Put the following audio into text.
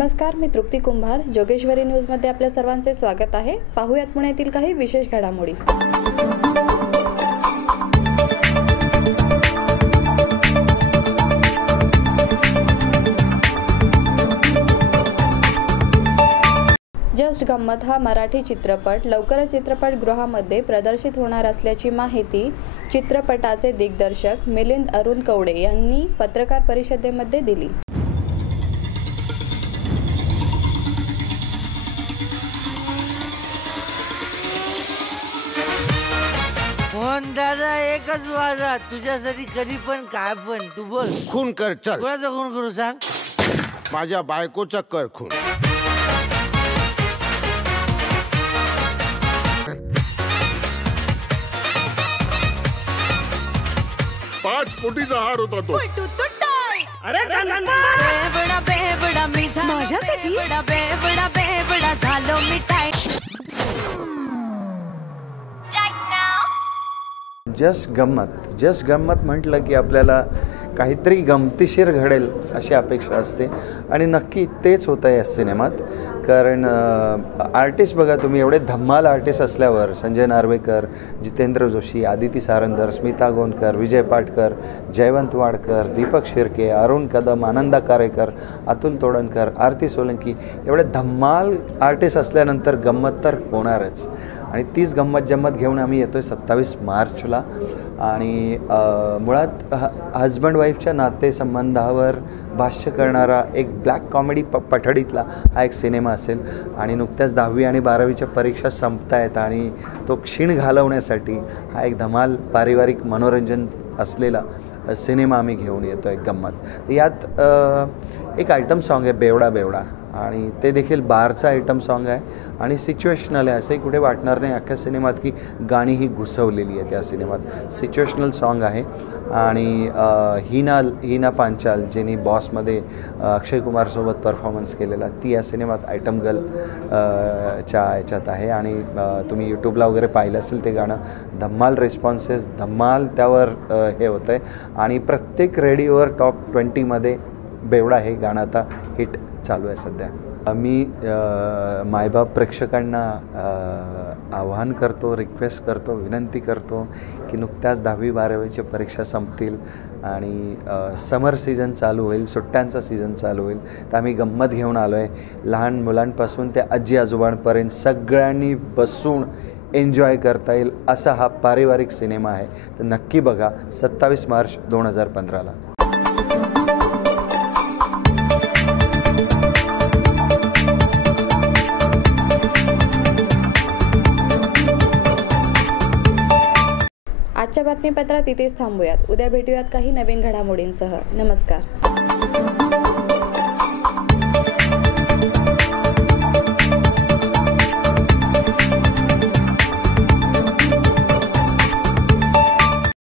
नमस्कार, मी तृप्ती कुंभार. जोगेश्वरी न्यूजमध्ये आपल्या सर्वांचे स्वागत आहे. पाहूयात पुण्यातील काही विशेष घडामोडी. जस्ट गंमत हा मराठी चित्रपट लवकरच चित्रपटगृहामध्ये प्रदर्शित होणार असल्याची माहिती चित्रपटाचे दिग्दर्शक मिलिंद अरुण कवडे यांनी पत्रकार परिषदेमध्ये दिली. फोन दादा एकच वाजा, तुझ्यासाठी कधी पण काय पण. तू बोल. खून कर. चल. कोणाचा खून करू सांग? माझ्या बायकोचा कर खून. 5 कोटीचा हार होता तो. अरे बेबडा बेबडा मी माझ्यासाठी बेबडा बेबडा बेबडा झालो मिठाई. जस्ट गंमत म्हटलं की आपल्याला काहीतरी गमतीशीर घडेल अशी अपेक्षा असते आणि नक्की तेच होतं या सिनेमात. कारण आर्टिस्ट बघा तुम्ही, एवढे धम्माल आर्टिस्ट असल्यावर संजय नार्वेकर, जितेंद्र जोशी, आदिती सारंदर, स्मिता गोंदकर, विजय पाटकर, जयवंत वाडकर, दीपक शिर्के, अरुण कदम, आनंदा कारेकर, अतुल तोडणकर, आरती सोलंकी, एवढे धम्माल आर्टिस्ट असल्यानंतर गंमत तर होणारच. आणि तीच गंमत जम्मत घेऊन आम्ही येतो आहे 27 मार्चला. आणि मुळात हजबंड वाईफच्या नातेसंबंधावर भाष्य करणारा एक ब्लॅक कॉमेडी पठडीतला हा एक सिनेमा असेल. आणि नुकत्याच 10वी आणि 12वीच्या परीक्षा संपत आहेत आणि तो क्षीण घालवण्यासाठी हा एक धमाल पारिवारिक मनोरंजन असलेला सिनेमा आम्ही घेऊन येतो आहे गंमत. यात एक आयटम सॉन्ग आहे बेवडा बेवडा, आणि ते देखील बारचं आयटम सॉन्ग आहे आणि सिच्युएशनल आहे. असंही कुठे वाटणार नाही अख्ख्या सिनेमात की गाणी ही घुसवलेली आहे. त्या सिनेमात सिच्युएशनल सॉन्ग आहे. आणि हिना पांचाल जिने बॉसमध्ये अक्षय कुमारसोबत परफॉर्मन्स केलेला, ती या सिनेमात आयटम गर्ल च्या याच्यात आहे. आणि तुम्ही यूट्यूबला वगैरे पाहिलं असेल ते गाणं. धम्माल रिस्पॉन्सेस, धम्माल त्यावर हे होतं आहे. आणि प्रत्येक रेडिओवर टॉप 20मध्ये बेवडा हे गाणं आता हिट चालू आहे सध्या. मी मायबाप प्रेक्षकांना आवाहन करतो, रिक्वेस्ट करतो, विनंती करतो की नुकत्याच 10वी 12वीच्या परीक्षा संपतील आणि समर सीझन चालू होईल, सुट्ट्यांचा सीझन चालू होईल. तर आम्ही गंमत घेऊन आलो आहे. लहान मुलांपासून ते आजी आजोबांपर्यंत सगळ्यांनी बसून एन्जॉय करता येईल असा हा पारिवारिक सिनेमा आहे. तर नक्की बघा 27 मार्च 2015ला. आजच्या बातमीपत्रात इथेच थांबूयात. उद्या भेटूयात काही नवीन घडामोडींसह. नमस्कार.